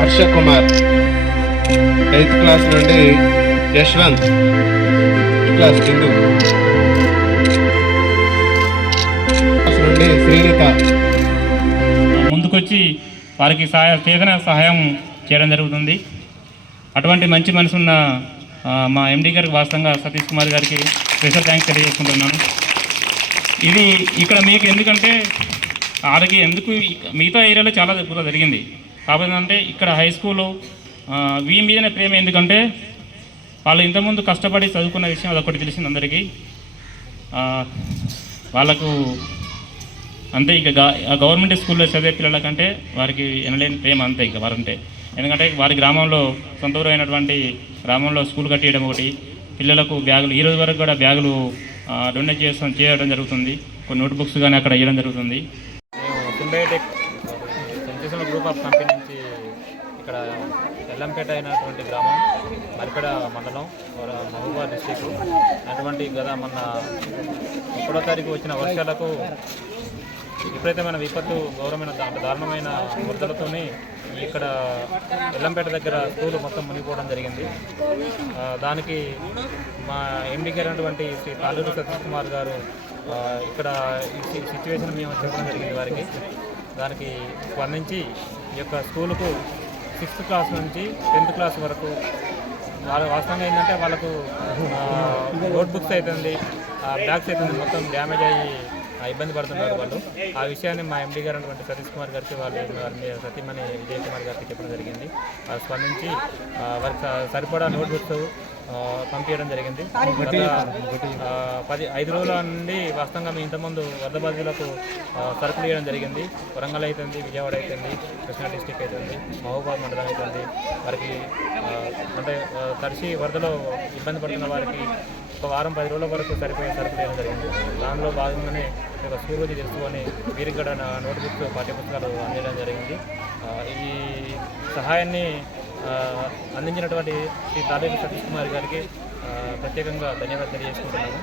Harsha Kumar 8th class నుండి Yashwant class Hindu class నుండి శ్రీనిత ముందుకొచ్చి వారికి సహాయం చేయడం జరుగుతుంది. అటువంటి మంచి మనసున్న మా ఎండి గారికి వాస్తవంగా సతీష్ కుమార్ గారికి స్పెషల్ థ్యాంక్స్ తెలియజేసుకుంటున్నాను. ఇది ఇక్కడ మీకు ఎందుకంటే వాళ్ళకి ఎందుకు మిగతా ఏరియాలో చాలా కూడా జరిగింది కాబట్టి అంటే ఇక్కడ హై స్కూలు వీ మీదనే ప్రేమ ఎందుకంటే వాళ్ళు ఇంతకుముందు కష్టపడి చదువుకున్న విషయం అదొకటి తెలిసింది అందరికీ. వాళ్ళకు అంతే ఇక గవర్నమెంట్ స్కూల్లో చదివే పిల్లల కంటే వారికి ఎనలేని ప్రేమ అంతే ఇక వారంటే. ఎందుకంటే వారి గ్రామంలో సొంత ఊరు అయినటువంటి గ్రామంలో స్కూల్ కట్టియడం ఒకటి, పిల్లలకు బ్యాగులు ఈ రోజు వరకు కూడా బ్యాగులు డొనేట్ చేయడం జరుగుతుంది. కొన్ని నోట్బుక్స్ కానీ అక్కడ ఇవ్వడం జరుగుతుంది. మేము సింబయోటిక్ సెంచేషన్ గ్రూప్ ఆఫ్ కంపెనీ నుంచి ఇక్కడ ఎల్లంపేట అయినటువంటి గ్రామం మరిపేడ మండలం మహబూబాబాద్ డిస్టిక్ అటువంటి గత మొన్న 1వ తారీఖు వచ్చిన వర్షాలకు విపరీతమైన విపత్తు గౌరవమైన దారుణమైన వరదలతోని ఇక్కడ ఎల్లంపేట దగ్గర స్కూల్ మొత్తం మునిగిపోవడం జరిగింది. దానికి మా ఎండి గారు అయినటువంటి శ్రీ తాళ్ళూరు సతీష్ కుమార్ గారు ఇక్కడ ఈ సిచ్యువేషన్ మేము చెప్పడం జరిగింది వారికి. దానికి స్పందించి ఈ యొక్క స్కూలుకు 6th క్లాస్ నుంచి 10th క్లాస్ వరకు వాళ్ళ వాస్తవంగా ఏంటంటే వాళ్ళకు నోట్బుక్స్ అవుతుంది, బ్యాగ్స్ అవుతుంది మొత్తం డ్యామేజ్ అయ్యి ఇబ్బంది పడుతున్నారు వాళ్ళు. ఆ విషయాన్ని మా ఎండి గారు అటువంటి సతీష్ కుమార్ గారికి వాళ్ళ సతీమణి విజయ్ కుమార్ గారికి చెప్పడం జరిగింది. వాళ్ళు స్పందించి వారికి సరిపడా నోట్బుక్స్ పంపించడం జరిగింది. గత 5 రోజుల నుండి వాస్తవంగా మేము ఇంతకుముందు వరద బాధితులకు సరుకులు ఇవ్వడం జరిగింది. వరంగల్ అవుతుంది, విజయవాడ అవుతుంది, కృష్ణా డిస్టిక్ అవుతుంది, మహబూబాబాద్ మండలం అవుతుంది. వారికి అంటే తడిసి వరదలో ఇబ్బంది పడుతున్న వారికి ఒక వారం 10 రోజుల వరకు సరిపోయే సరుకులు ఇవ్వడం జరిగింది. దానిలో భాగంగానే ఒక స్కూల్ వచ్చి తెలుసుకొని వీరికి కూడా నోట్బుక్స్ పాఠ్యపుస్తకాలు అందించడం జరిగింది. ఈ సహాయాన్ని అందించినటువంటి శ్రీ తాళ్ళూరు సతీష్ కుమార్ గారికి ప్రత్యేకంగా ధన్యవాదాలు తెలియజేసుకుంటున్నాను.